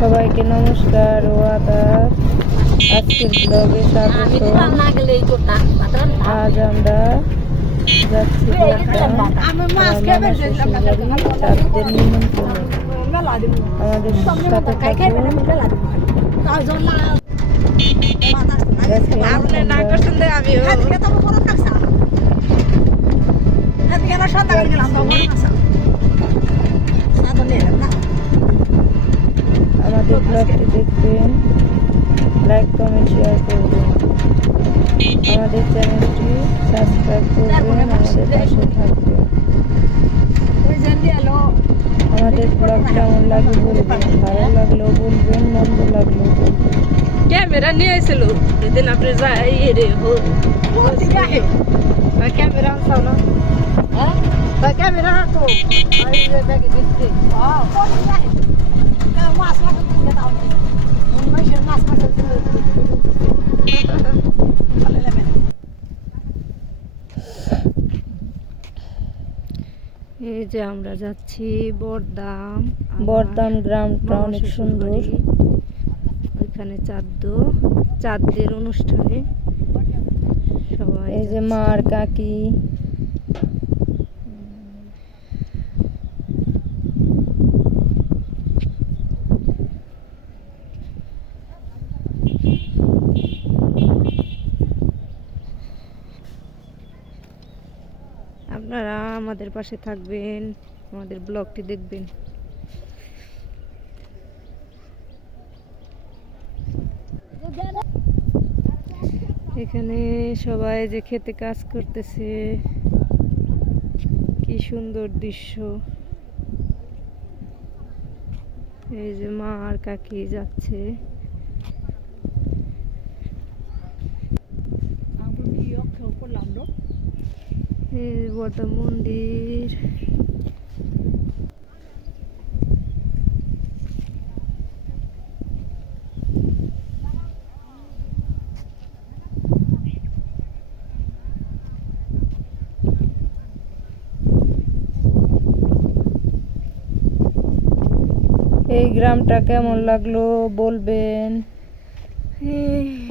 সবাইকে নমস্কার ও আদাব। আজকের ব্লগে স্বাগত। আজ আমরা যাচ্ছি চাঁদদের নিমন্ত্রণে। আমাদের সাথে থাকুন। আমাদের ব্লগটি দেখবেন, লাইক কমেন্ট শেয়ার করবেন, আমাদের চ্যানেলটি সাবস্ক্রাইব করবেন, আমাদের পাশে থাকবেন। আমাদের ব্লগ কেমন লাগে বলবেন, ভালো লাগলেও বলবেন, মন্দ লাগলেও বলবেন। ক্যামেরা নিয়ে আসছিল যেদিন আপনি যাই রে ক্যামেরা আনসাও না ক্যামেরা তো এই যে আমরা যাচ্ছি বরদাম গ্রামটা অনেক সুন্দর। ওইখানে চাঁদের অনুষ্ঠানে সবাই, এই যে মা আর কাকি, আপনারা আমাদের পাশে থাকবেন, আমাদের ব্লগটি দেখবেন। এখানে সবাই যে খেতে কাজ করতেছে, কি সুন্দর দৃশ্য। এই যে মা আর কাকি যাচ্ছে। বর্ধমান মন্দির, এই গ্রামটা কেমন লাগলো বলবেন,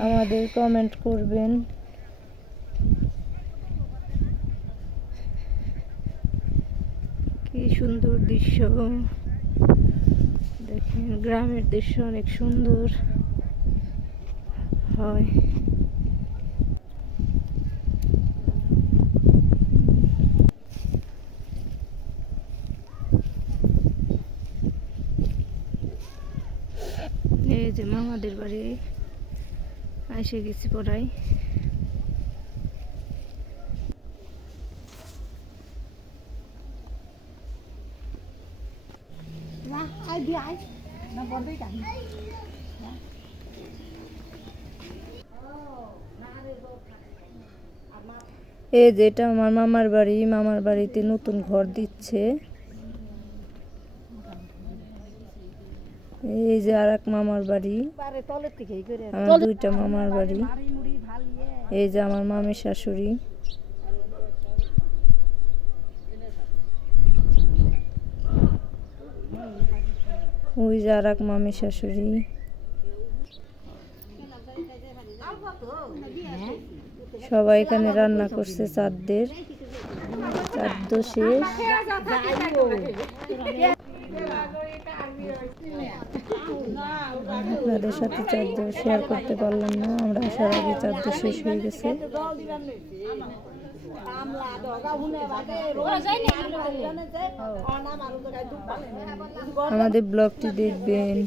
আমাদের কমেন্ট করবেন। কি সুন্দর দৃশ্য দেখেন, গ্রামের দৃশ্য অনেক সুন্দর হয়। এই যে মামাদের বাড়ি এসে গেছি পড়াই। এই যেটা আমার মামার বাড়ি, মামার বাড়িতে নতুন ঘর দিচ্ছে। এই যে আর এক মামার বাড়ি, আমার দুইটা মামার বাড়ি। এই যে আমার মামির শাশুড়ি, ওই যে আর এক মামির শাশুড়ি। সবাই এখানে রান্না করছে চাঁদদের, চাঁদ শেষ। আপনাদের সাথে চাঁদ শেয়ার করতে পারলাম না, আমরা আসার আগে চাঁদ শেষ হয়ে গেছে। আমাদের ব্লগটি দেখবেন।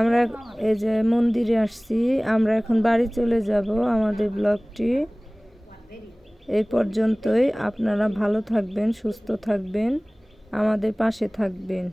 আমরা এই যে মন্দিরে আসছি, আমরা এখন বাড়ি চলে যাব। আমাদের ব্লগটি এই পর্যন্তই। আপনারা ভালো থাকবেন, সুস্থ থাকবেন, আমাদের পাশে থাকবেন।